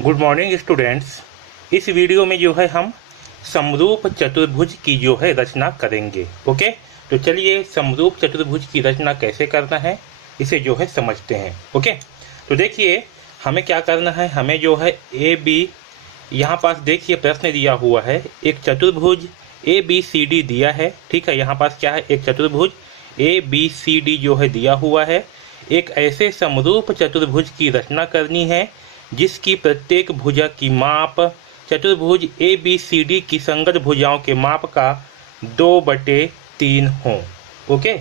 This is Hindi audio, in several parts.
Good morning students. इस वीडियो में जो है हम समरूप चतुर्भुज की जो है रचना करेंगे। ओके, तो चलिए समरूप चतुर्भुज की रचना कैसे करना है इसे जो है समझते हैं। ओके, तो देखिए हमें क्या करना है। हमें जो है ए बी, यहाँ पास देखिए प्रश्न दिया हुआ है, एक चतुर्भुज ए बी सी डी दिया है। ठीक है, यहाँ पास क्या है, एक चतुर्भुज ए बी सी डी जो है दिया हुआ है। एक ऐसे समरूप चतुर्भुज की रचना करनी है जिसकी प्रत्येक भुजा की माप चतुर्भुज ए बी सी डी की संगत भुजाओं के माप का 2/3 हो। ओके,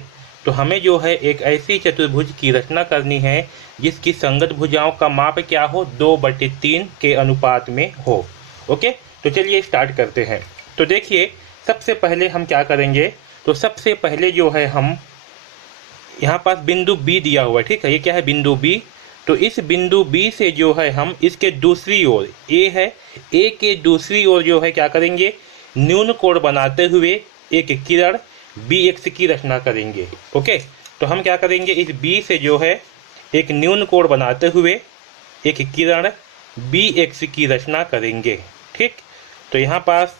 तो हमें जो है एक ऐसी चतुर्भुज की रचना करनी है जिसकी संगत भुजाओं का माप क्या हो, 2/3 के अनुपात में हो। ओके, तो चलिए स्टार्ट करते हैं। तो देखिए सबसे पहले हम क्या करेंगे, तो सबसे पहले जो है हम यहाँ पास बिंदु बी दिया हुआ है। ठीक है, ये क्या है, बिंदु बी। तो इस बिंदु बी से जो है हम इसके दूसरी ओर ए है, ए के दूसरी ओर जो है क्या करेंगे, न्यून कोण बनाते हुए एक किरण बी एक्स की रचना करेंगे। ओके, तो हम क्या करेंगे, इस बी से जो है एक न्यून कोण बनाते हुए एक किरण बी एक्स की रचना करेंगे। ठीक, तो यहाँ पास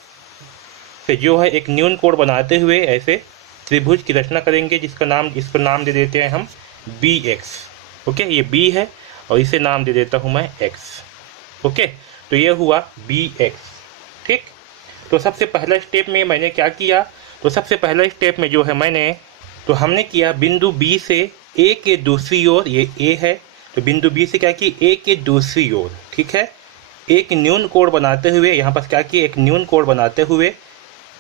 से जो है एक न्यून कोण बनाते हुए ऐसे त्रिभुज की रचना करेंगे जिसका नाम, इसको नाम दे देते हैं हम बी एक्स। ओके, ये बी है और इसे नाम दे देता हूँ मैं एक्स। ओके, तो ये हुआ बी एक्स। ठीक, तो सबसे पहला स्टेप में मैंने क्या किया, तो सबसे पहला स्टेप में जो है हमने किया बिंदु बी से ए के दूसरी ओर, ये ए है, तो बिंदु बी से क्या की, ए के दूसरी ओर, ठीक है, एक न्यून कोण बनाते हुए, यहाँ पर क्या किया, एक न्यून कोण बनाते हुए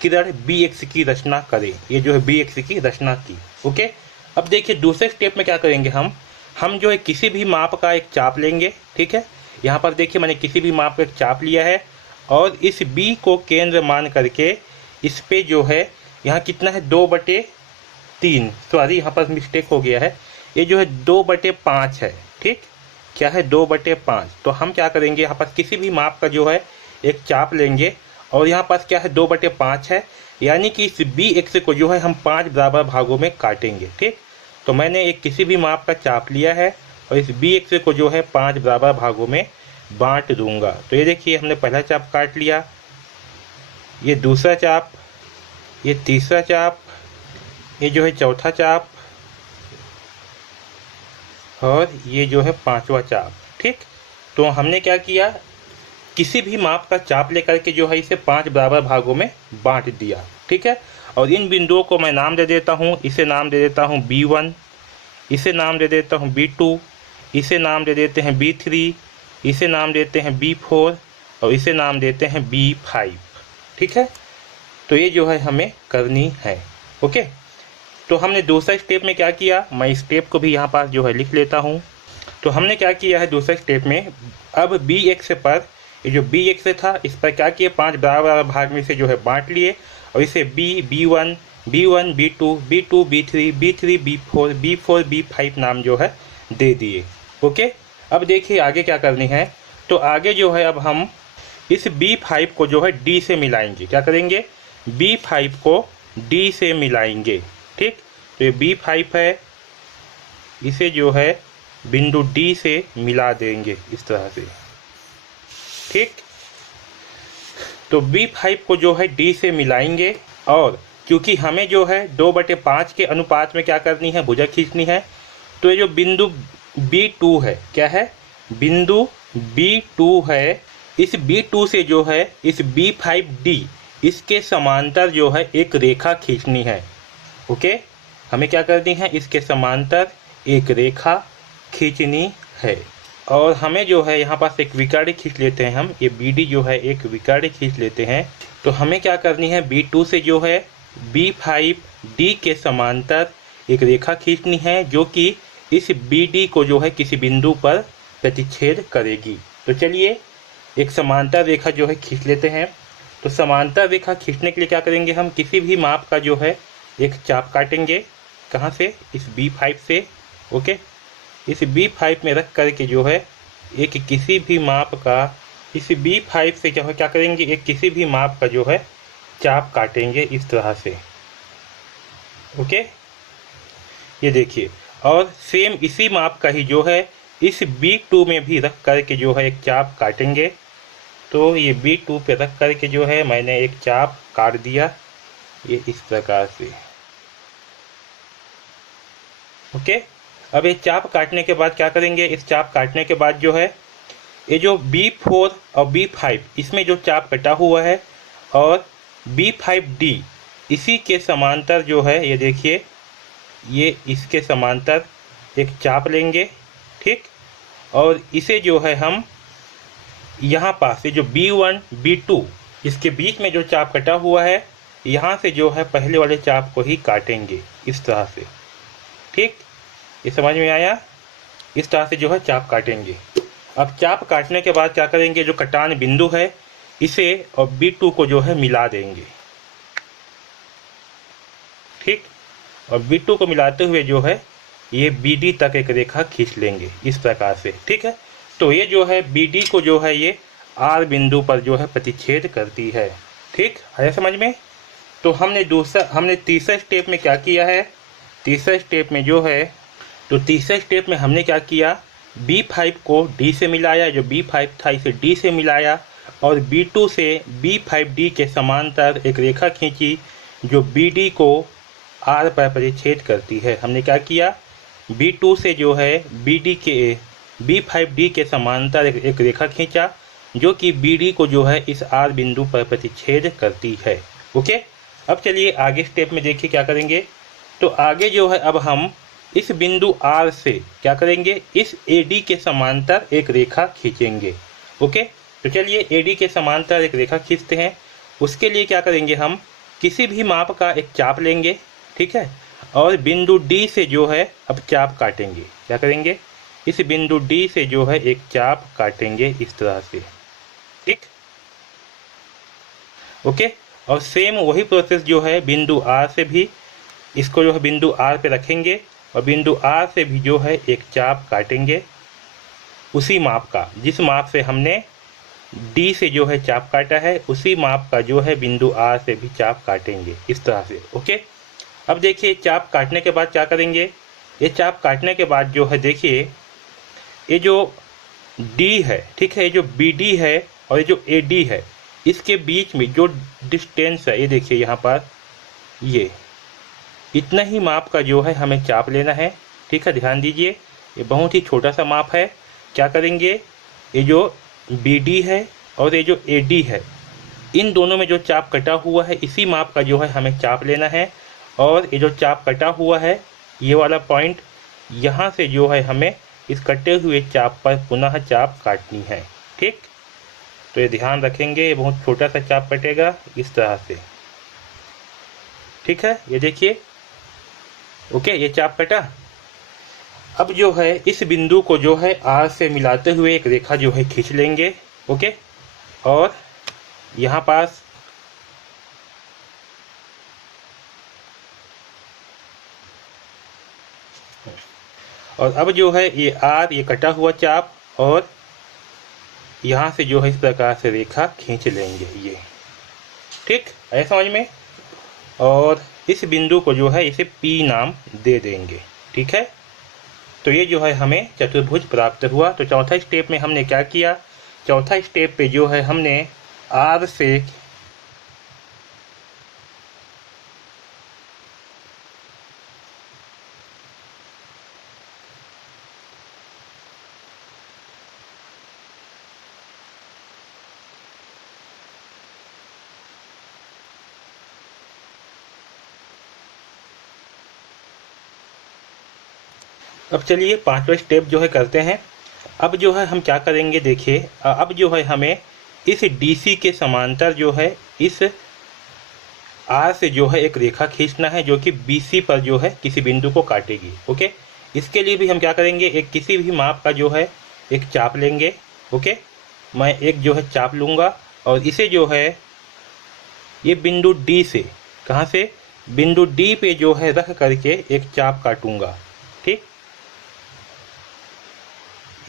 किरण बी एक्स की रचना करें। ये जो है बी एक्स की रचना की। ओके, अब देखिए दूसरे स्टेप में क्या करेंगे, हम जो है किसी भी माप का एक चाप लेंगे। ठीक है, यहाँ पर देखिए मैंने किसी भी माप का एक चाप लिया है और इस बी को केंद्र मान करके इस पे जो है यहाँ कितना है, 2/3, सॉरी यहाँ पर मिस्टेक हो गया है, ये जो है 2/5 है। ठीक, क्या है, 2/5। तो हम क्या करेंगे, यहाँ पर किसी भी माप का जो है एक चाप लेंगे और यहाँ पास क्या है, 2/5 है, यानी कि इस बी एक्स को जो है हम 5 बराबर भागों में काटेंगे। ठीक, तो मैंने एक किसी भी माप का चाप लिया है और इस बी एक्स को जो है 5 बराबर भागों में बांट दूंगा। तो ये देखिए हमने पहला चाप काट लिया, ये दूसरा चाप, ये तीसरा चाप, ये जो है चौथा चाप और ये जो है 5वां चाप। ठीक, तो हमने क्या किया, किसी भी माप का चाप लेकर के जो है इसे 5 बराबर भागों में बांट दिया। ठीक है, और इन बिंदुओं को मैं नाम दे देता हूँ, इसे नाम दे देता हूँ B1, इसे नाम दे देता हूँ B2, इसे नाम दे देते हैं B3, इसे नाम देते हैं B4 और इसे नाम देते हैं B5। ठीक है, तो ये जो है हमें करनी है। ओके, तो हमने दूसरा स्टेप में क्या किया, मैं स्टेप को भी यहाँ पास जो है लिख लेता हूँ। तो हमने क्या किया है दूसरे स्टेप में, अब बी एक्स पर, ये जो बी एक्स था इस पर क्या किए, 5 बराबर भाग में से जो है बांट लिए और इसे B1, B2, B2, B3, B4, B5 नाम जो है दे दिए। ओके, अब देखिए आगे क्या करनी है, तो आगे जो है अब हम इस B5 को जो है D से मिलाएंगे। क्या करेंगे, B5 को D से मिलाएंगे। ठीक, तो ये B5 है, इसे जो है बिंदु D से मिला देंगे इस तरह से। ठीक, तो B5 को जो है D से मिलाएंगे और क्योंकि हमें जो है 2/5 के अनुपात में क्या करनी है, भुजा खींचनी है, तो ये जो बिंदु B2 है, क्या है, बिंदु B2 है, इस B2 से जो है इस B5D, इसके समांतर जो है एक रेखा खींचनी है। ओके, हमें क्या करनी है, इसके समांतर एक रेखा खींचनी है और हमें जो है यहाँ पास एक विकर्ण खींच लेते हैं हम, ये BD जो है एक विकर्ण खींच लेते हैं। तो हमें क्या करनी है, B2 से जो है B5D के समांतर एक रेखा खींचनी है जो कि इस BD को जो है किसी बिंदु पर प्रतिच्छेद करेगी। तो चलिए एक समांतर रेखा जो है खींच लेते हैं। तो समांतर रेखा खींचने के लिए क्या करेंगे, हम किसी भी माप का जो है एक चाप काटेंगे। कहाँ से, इस B5 से। ओके, इस B5 में रख करके जो है एक किसी भी माप का, इस B5 से क्या करेंगे, एक किसी भी माप का जो है चाप काटेंगे इस तरह से। ओके, ये देखिए, और सेम इसी माप का ही जो है इस B2 में भी रख करके जो है एक चाप काटेंगे। तो ये B2 पे रख करके जो है मैंने एक चाप काट दिया, ये इस प्रकार से। ओके, अब ये चाप काटने के बाद क्या करेंगे, इस चाप काटने के बाद जो है ये जो B4 और B5 इसमें जो चाप कटा हुआ है और B5D इसी के समांतर जो है, ये देखिए ये इसके समांतर एक चाप लेंगे, ठीक। और इसे जो है हम यहाँ पास से जो B1 B2 इसके बीच में जो चाप कटा हुआ है, यहाँ से जो है पहले वाले चाप को ही काटेंगे इस तरह से, ठीक। ये समझ में आया? इस तरह से जो है चाप काटेंगे। अब चाप काटने के बाद क्या करेंगे, जो कटान बिंदु है इसे और B2 को जो है मिला देंगे, ठीक। और B2 को मिलाते हुए जो है ये BD तक एक रेखा खींच लेंगे इस प्रकार से, ठीक है। तो ये जो है BD को जो है ये R बिंदु पर जो है प्रतिच्छेद करती है, ठीक है समझ में। तो हमने तीसरे स्टेप में क्या किया है, तीसरे स्टेप में जो है, तो तीसरे स्टेप में हमने क्या किया, B5 को D से मिलाया, जो B5 था इसे D से मिलाया और B2 से B5D के समांतर एक रेखा खींची जो BD को R पर परिच्छेद करती है। हमने क्या किया, B2 से जो है B5D के समांतर एक रेखा खींचा जो कि BD को जो है इस R बिंदु पर प्रतिच्छेद करती है। ओके, अब चलिए आगे स्टेप में देखिए क्या करेंगे। तो आगे जो है अब हम इस बिंदु R से क्या करेंगे, इस AD के समांतर एक रेखा खींचेंगे। ओके, तो चलिए AD के समांतर एक रेखा खींचते हैं। उसके लिए क्या करेंगे, हम किसी भी माप का एक चाप लेंगे, ठीक है, और बिंदु D से जो है अब चाप काटेंगे। क्या करेंगे, इस बिंदु D से जो है एक चाप काटेंगे इस तरह से, ठीक। ओके, और सेम वही प्रोसेस जो है बिंदु R से भी, इसको जो है बिंदु R पे रखेंगे और बिंदु R से भी जो है एक चाप काटेंगे उसी माप का, जिस माप से हमने D से जो है चाप काटा है उसी माप का जो है बिंदु R से भी चाप काटेंगे इस तरह से। ओके, अब देखिए चाप काटने के बाद क्या करेंगे, ये चाप काटने के बाद जो है देखिए ये जो D है, ठीक है, ये जो BD है और ये जो AD है, इसके बीच में जो डिस्टेंस है, ये देखिए यहाँ पर ये इतना ही माप का जो है हमें चाप लेना है, ठीक है। ध्यान दीजिए ये बहुत ही छोटा सा माप है। क्या करेंगे, ये जो BD है और ये जो AD है, इन दोनों में जो चाप कटा हुआ है इसी माप का जो है हमें चाप लेना है। और ये जो चाप कटा हुआ है ये वाला पॉइंट, यहाँ से जो है हमें इस कटे हुए चाप पर पुनः चाप काटनी है, ठीक। तो ये ध्यान रखेंगे, ये बहुत छोटा सा चाप कटेगा इस तरह से, ठीक है। ये देखिए, ओके, ये चाप कटा। अब जो है इस बिंदु को जो है R से मिलाते हुए एक रेखा जो है खींच लेंगे। ओके, और यहाँ पास और अब जो है ये R, ये कटा हुआ चाप, और यहाँ से जो है इस प्रकार से रेखा खींच लेंगे ये, ठीक है समझ में। और इस बिंदु को जो है इसे P नाम दे देंगे, ठीक है। तो ये जो है हमें चतुर्भुज प्राप्त हुआ। तो चौथा स्टेप में हमने क्या किया, चौथा स्टेप पे जो है हमने R से अब चलिए पांचवा स्टेप जो है करते हैं। अब जो है हम क्या करेंगे, देखिए अब जो है हमें इस DC के समांतर जो है इस R से जो है एक रेखा खींचना है जो कि BC पर जो है किसी बिंदु को काटेगी। ओके, इसके लिए भी हम क्या करेंगे, एक किसी भी माप का जो है एक चाप लेंगे। ओके, मैं एक जो है चाप लूँगा और इसे जो है ये बिंदु D से, कहाँ से, बिंदु D पे जो है रख करके एक चाप काटूँगा, ठीक।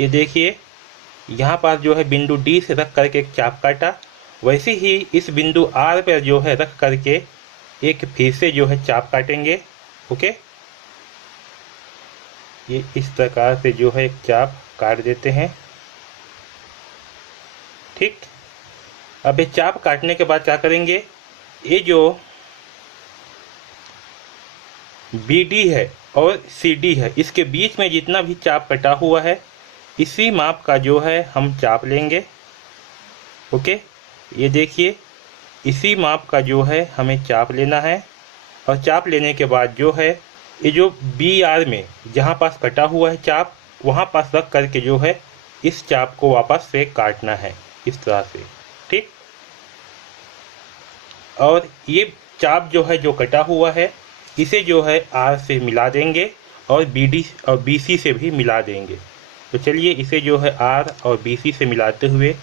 ये देखिए यहाँ पर जो है बिंदु D से रख करके एक चाप काटा, वैसे ही इस बिंदु R पर जो है रख करके एक फिर से जो है चाप काटेंगे। ओके, ये इस प्रकार से जो है एक चाप काट देते हैं। ठीक, अब ये चाप काटने के बाद क्या करेंगे, ये जो BD है और CD है, इसके बीच में जितना भी चाप कटा हुआ है इसी माप का जो है हम चाप लेंगे। ओके, ये देखिए इसी माप का जो है हमें चाप लेना है, और चाप लेने के बाद जो है ये जो BR में जहाँ पास कटा हुआ है चाप, वहाँ पास रख करके जो है इस चाप को वापस से काटना है इस तरह से। ठीक, और ये चाप जो है जो कटा हुआ है इसे जो है R से मिला देंगे और BD और BC से भी मिला देंगे। तो चलिए इसे जो है R और BC से मिलाते हुए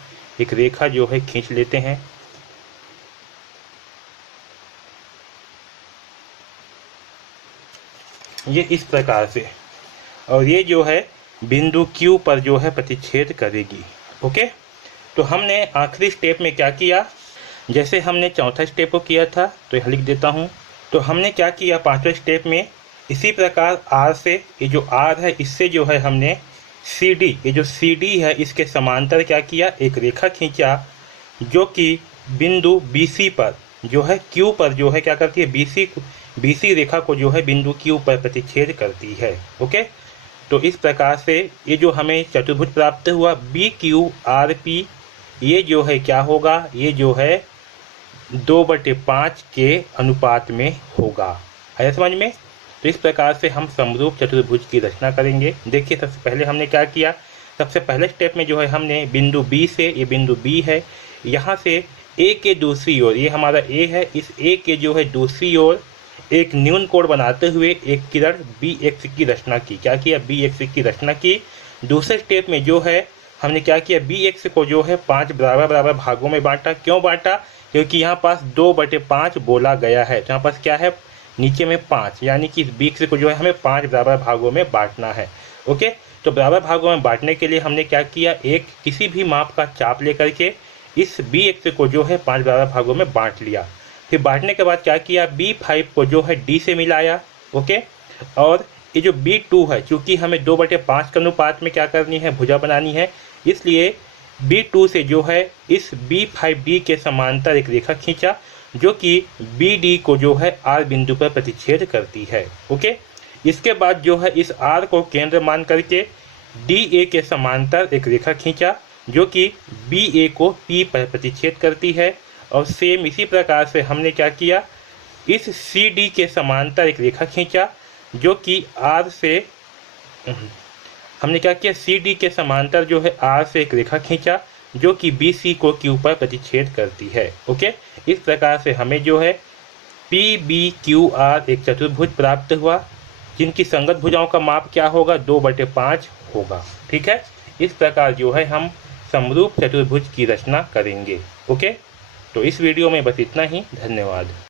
एक रेखा जो है खींच लेते हैं। ये इस प्रकार से, और ये जो है बिंदु Q पर जो है प्रतिच्छेद करेगी। ओके, तो हमने आखिरी स्टेप में क्या किया, जैसे हमने चौथा स्टेप को किया था तो यह लिख देता हूँ। तो हमने क्या किया पांचवें स्टेप में, इसी प्रकार R से, ये जो R है इससे जो है हमने CD, ये जो CD है इसके समांतर क्या किया, एक रेखा खींचा जो कि बिंदु BC पर जो है Q पर जो है क्या करती है, BC रेखा को जो है बिंदु Q पर प्रतिच्छेद करती है। ओके, तो इस प्रकार से ये जो हमें चतुर्भुज प्राप्त हुआ BQRP, ये जो है क्या होगा, ये जो है 2/5 के अनुपात में होगा। आया समझ में। तो इस प्रकार से हम समरूप चतुर्भुज की रचना करेंगे। देखिए सबसे पहले हमने क्या किया, सबसे पहले स्टेप में जो है हमने बिंदु B से, ये बिंदु B है, यहाँ से A के दूसरी ओर, ये हमारा A है, इस A के जो है दूसरी ओर एक न्यून कोण बनाते हुए एक किरण BX की रचना की। क्या किया, BX की रचना की। दूसरे स्टेप में जो है हमने क्या किया, BX को जो है 5 बराबर भागों में बांटा। क्यों बांटा, क्योंकि यहाँ पास 2/5 बोला गया है, यहाँ पास क्या है नीचे में 5, यानी कि इस BX को जो है हमें 5 बराबर भागों में बांटना है। ओके, तो बराबर भागों में बांटने के लिए हमने क्या किया, एक किसी भी माप का चाप लेकर के इस BX को जो है 5 बराबर भागों में बांट लिया। फिर बांटने के बाद क्या किया, B5 को जो है D से मिलाया। ओके, और ये जो B2 है, चूँकि हमें 2/5 के अनुपात में क्या करनी है, भुजा बनानी है, इसलिए B2 से जो है इस B5D के समांतर एक रेखा खींचा जो कि BD को जो है R बिंदु पर प्रतिच्छेद करती है। ओके, इसके बाद जो है इस R को केंद्र मान करके DA के समांतर एक रेखा खींचा जो कि BA को P पर प्रतिच्छेद करती है। और सेम इसी प्रकार से हमने क्या किया, इस CD के समांतर एक रेखा खींचा जो कि R से, हमने क्या किया, CD के समांतर जो है R से एक रेखा खींचा जो कि BC को Q पर प्रतिच्छेद करती है। ओके, इस प्रकार से हमें जो है PBQR एक चतुर्भुज प्राप्त हुआ जिनकी संगत भुजाओं का माप क्या होगा, 2/5 होगा। ठीक है, इस प्रकार जो है हम समरूप चतुर्भुज की रचना करेंगे। ओके, तो इस वीडियो में बस इतना ही। धन्यवाद।